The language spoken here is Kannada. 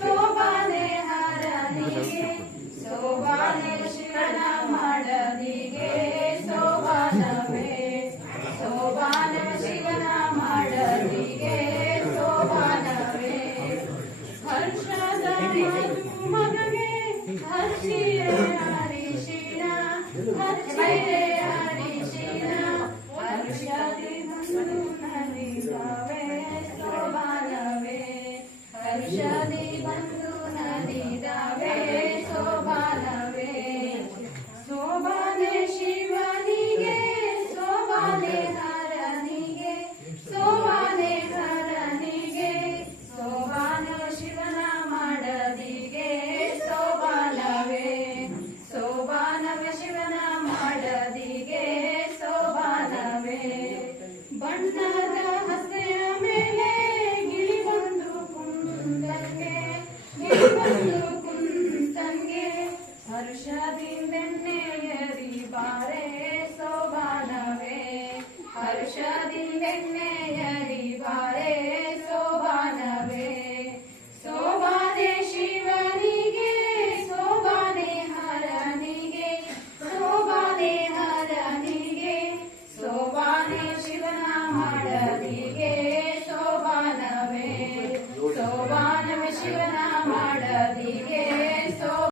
ಶೋಭಾನೆ ಹರನಿಗೆ ಶೋಭಾನೆ ಶಿವನ ಮಾಡದಿಗೆ ಶೋಭಾನವೇ ಶೋಭಾನ ಶಿವನ ಮಾಡದಿಗೆ ಶೋಭಾನವೇ ಹರ್ಷದ ಮಗಗೆ ಹರ್ಷಿಯ ಹರಿಶಿಣ ಹರ್ಷಿರೆ ಹರಿಶಿಣ ಹರ್ಷದಿ ಬಂದು ನಲಿದಾವೆ ಶೋಭಾನವೇ ಹರ್ಷದಿ ಬಂದು ನಲಿದಾವೆ ಶೋಭಾನವೇ ಶೋಭಾನೆ ಶಿವನಿಗೆ ಶೋಭಾನೆ ಹರನಿಗೆ ಶೋಭಾನೆ ಹರನಿಗೆ ಶೋಭಾನ ಶಿವನ ಮಾಡದಿಗೆ ಶೋಭಾನವೇ ಶೋಭಾನವೇ ಶಿವನ ಮಾಡದಿಗೆ ಶೋಭಾನವೇ ಬಣ್ಣದ